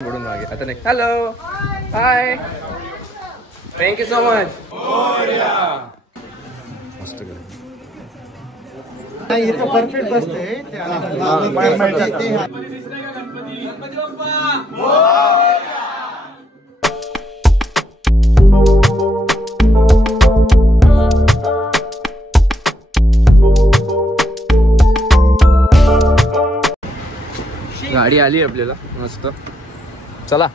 बुडून मागे आता नाही. Hello hi thank you so much. मस्त परफेक्ट बसते. गाडी आली आपल्याला मस्त. चला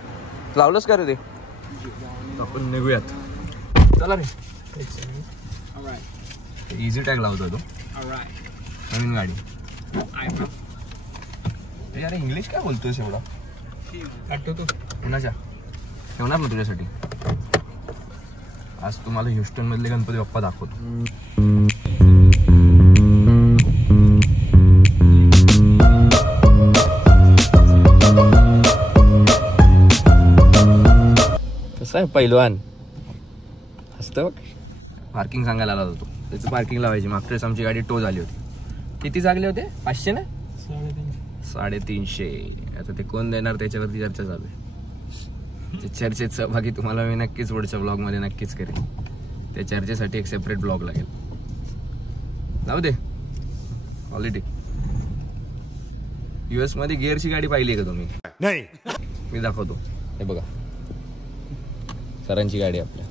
लावलंच का रे ते आपण निघूयात. चला रे इझी टॅग लावतो तो नवीन गाडी. यार इंग्लिश काय बोलतोयस एवढा आठवतो कुणाच्या ठेवणार ना तुझ्यासाठी. आज तुम्हाला ह्युस्टन मधले गणपती बाप्पा दाखवतो. कसा आहे पैलवान हसतं बघ. पार्किंग सांगायला आला होतो त्याची पार्किंग लावायची. मागच्या वेळेस आमची गाडी टो झाली होती. किती जागले होते 500 ना 350. आता ते कोण देणार त्याच्यावरती चर्चा चालू आहे. त्या चर्चेत सहभागी तुम्हाला मी नक्कीच पुढच्या ब्लॉग मध्ये नक्कीच करेन. त्या चर्चेसाठी एक सेपरेट ब्लॉग लागेल. जाऊ दे क्वालिटी. US मध्ये गिअरची गाडी पाहिली का तुम्ही? नाही. मी दाखवतो. हे बघा सरांची गाडी आपल्या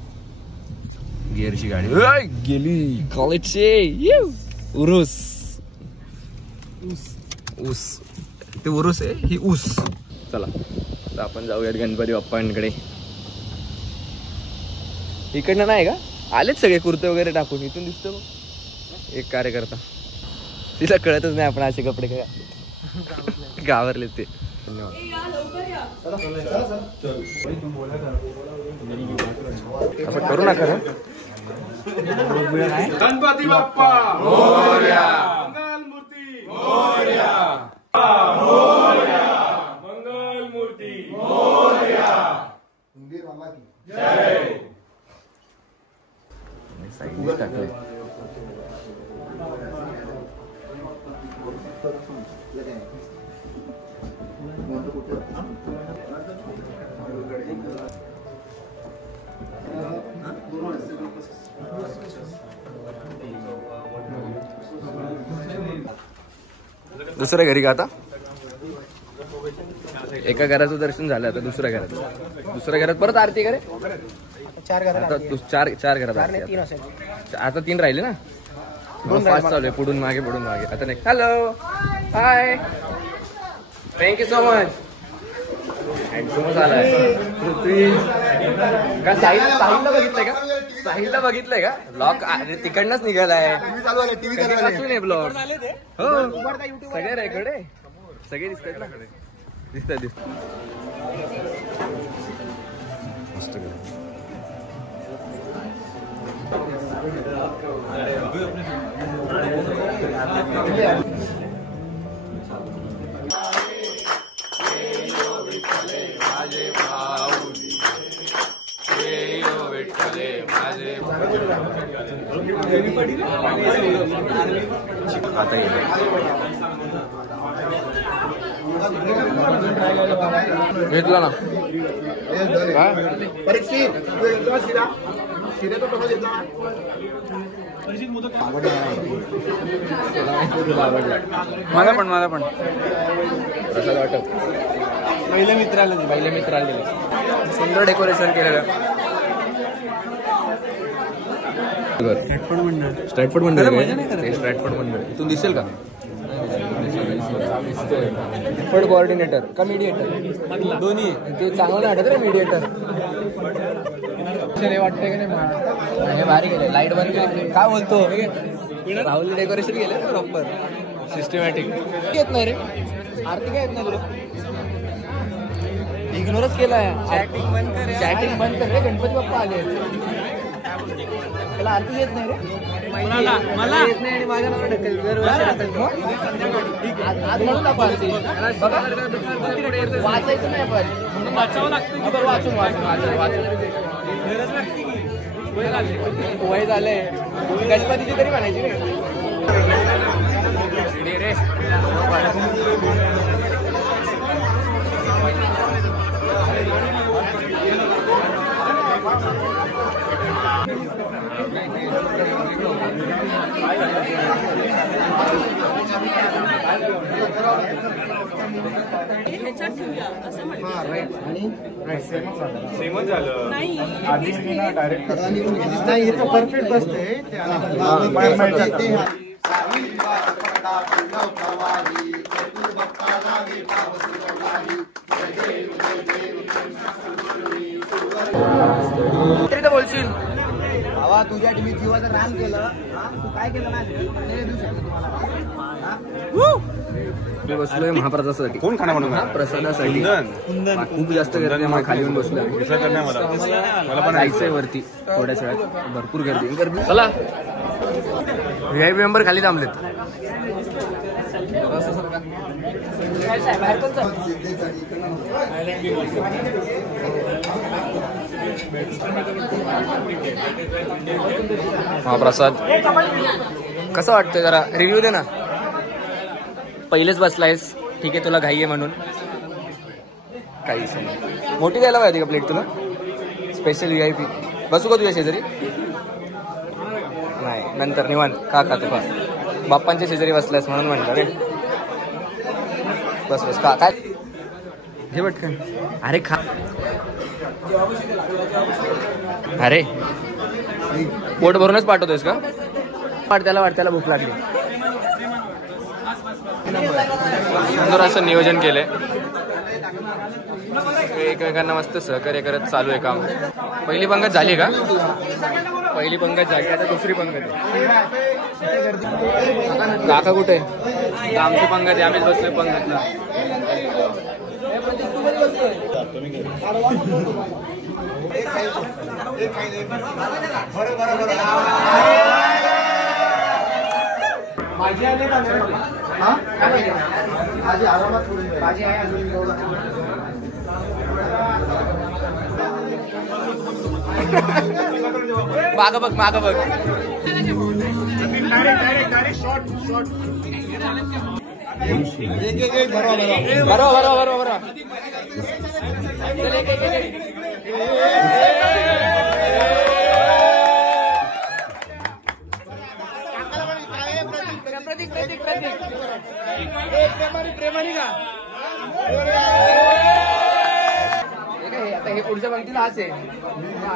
गिअरची गाडी गेली कॉलेजचे उरूस ऊस ते उरूस आहे ही ऊस. चला आता आपण जाऊयात गणपती बाप्पांकडे. इकडनं नाही का आलेच सगळे कुर्ते वगैरे टाकून. इथून दिसतो मग एक कार्यकर्ता. तिला कळतच नाही आपण असे कपडे काय गावरले ते. धन्यवाद. असं करू नका रे. गणपती बाप्पा मोरया. मंगल मूर्ती मोरया. मंगल मूर्ती मोरया. जय. साईडने टाकले. दुसऱ्या घरी का आता? एका घराचं दर्शन झालं आता दुसऱ्या घरात परत आरती करे. 4 घरात चार घरात आरती. आता 3 राहिले ना. 5 चालू आहे पुढून मागे आता नाही. Hello hi thank you so much. हँडसमच आलाय पृथ्वी. का साहिलला बघितलंय का ब्लॉग? तिकडनंच निघालाय. ब्लॉग हो सगळे रेकॉर्ड आहे. सगळे दिसतात ना. दिसतात मस्त. आता घेतला ना मला पण असं वाटत. पहिले मित्र आले सुंदर डेकोरेशन केलेलं. स्ट्रॅटफोर्ड मंडळ इथून दिसेल का? फड कोऑर्डिनेटर का मीडिएटर दोन्ही ते चांगलं वाटत रे. मीडिएटर वाटतंय का नाही? हे भारी गेले. लाईट बंद केले. काय बोलतो राहुल? डेकोरेशन केलं ना प्रॉपर सिस्टमॅटिक. येत नाही रे आरती. काय येत नाही तुला? इग्नोरच केलाय. चॅटिंग बंद कर रे. गणपती बाप्पा आले. त्याला आरती येत नाही रे. मला येत नाही आणि माझ्या नावावर ढकल. आज म्हणून आपण आरती वाचायचं नाही पण म्हणून वाचावं लागतं. वाचून वय झालंय. गणपतीची तरी म्हणायची रे. सेमच झालं आधी मी ना डायरेक्ट नाही हे तर परफेक्ट बसते तरी तर बोलशील भावा तुझ्या टीमी जीवाचं रान केलं तू काय केलं नाही देऊ शकतो तुम्हाला मी बसलोय महाप्रसादासाठी. कोण खाना म्हणून प्रसादासाठी खूप जास्त गर्दी आहे. खाली येऊन बसलोय. मला पण जायचंय वरती थोड्या वेळात. भरपूर गर्दी चला. VIP मेंबर खाली थांबलेत. महाप्रसाद कसं वाटतंय जरा रिव्ह्यू दे ना. पहिलेच बसलायस ठीक आहे तुला घाई आहे म्हणून काही समज मोठी द्यायला पाहिजे का प्लेट तुला स्पेशल VIP. बसू का तुझ्या शेजारी. नाही नंतर निवांत का खाते बस. बाप्पांच्या शेजारी बसलायस म्हणून म्हणलं रे. बस बस का काय हे पटकन. अरे खा. अरे पोट भरूनच पाठवतोयस का. वाटत्याला भूक लागली. सुंदर असं नियोजन केलंय. एकमेकांना मस्त सहकार्य करत चालू आहे काम. पहिली पंगत झाली का. पहिली पंगत झाली आता दुसरी पंगत आहे. काका कुठे आमची पंगत आहे. आम्हीच बसलोय पंगतला. भाजी आली का हा काय पाहिजे भाजी आरामात भाजी आहे अजून. मागं बघ बरोबर. प्रेमाने का आता हे पुढच्या पंक्तीला हाच आहे.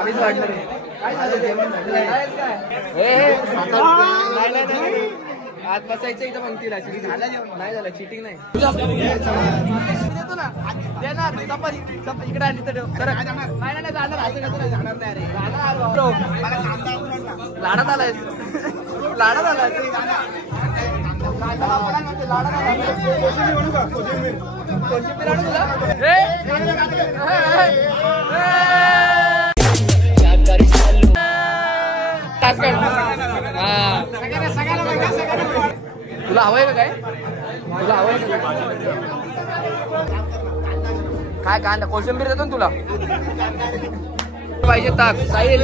आधीच वाटलं रे काय झालं जेवण आत बसायचं इथं पंक्तीला. झालं जेवण नाही झालं चिटिंग नाही. देतो ना देणार इकडे आली तर नाही जाणार असं कसं नाही जाणार नाही रे. लाडात आलाय तुला हवंय का काय. तुला हवंय काय कांदा कोशिंबीर देतो ना तुला. पाहिजे ताक. साहिल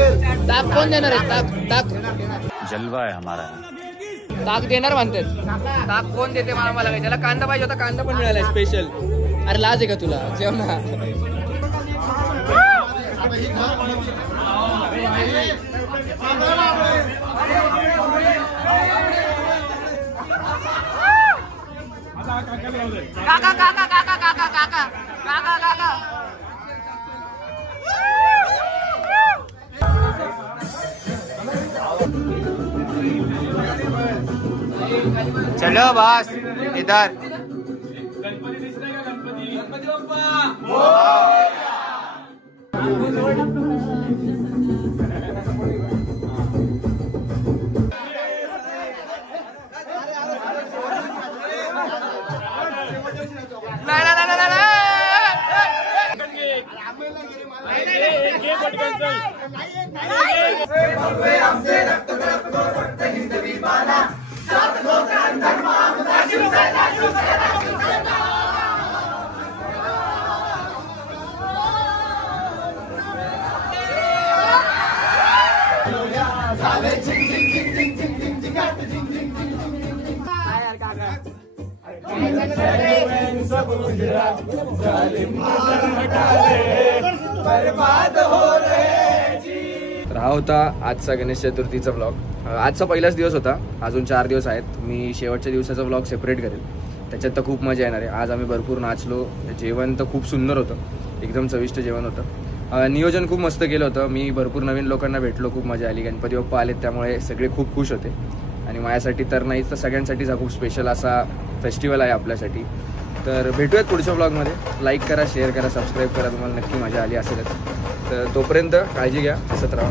ताक कोण देणार आहे. ताक जलवा है हमारा. ताक देणार म्हणतात. ताक कोण देते मला काय. त्याला कांदा पाहिजे होता. कांदा पण मिळाला स्पेशल. अरे लाज आहे का तुला जेवणा. काका चलो बस इधर. गणपती दिसतोय का. गणपती बाप्पा तर हा होता आजचा गणेश चतुर्थीचा व्लॉग. आजचा पहिलाच दिवस होता. अजून 4 दिवस आहेत. मी शेवटच्या दिवसाचा व्लॉग सेपरेट करेल. त्याच्यात तर खूप मजा येणार आहे. आज आम्ही भरपूर नाचलो. जेवण तर खूप सुंदर होतं, एकदम चविष्ट जेवण होतं. नियोजन खूप मस्त केलं होतं. मी भरपूर नवीन लोकांना भेटलो, खूप मजा आली. गणपती बाप्पा आलेत त्यामुळे सगळे खूप खुश होते. आणि माझ्यासाठी तर नाहीच तर सगळ्यांसाठीच हा खूप स्पेशल असा फेस्टिवल आहे आपल्यासाठी. तर भेटूयात पुढच्या ब्लॉगमध्ये. लाईक करा, शेअर करा, सबस्क्राईब करा. तुम्हाला नक्की मजा आली असेलच. तर तोपर्यंत काळजी घ्या, हसत राहा.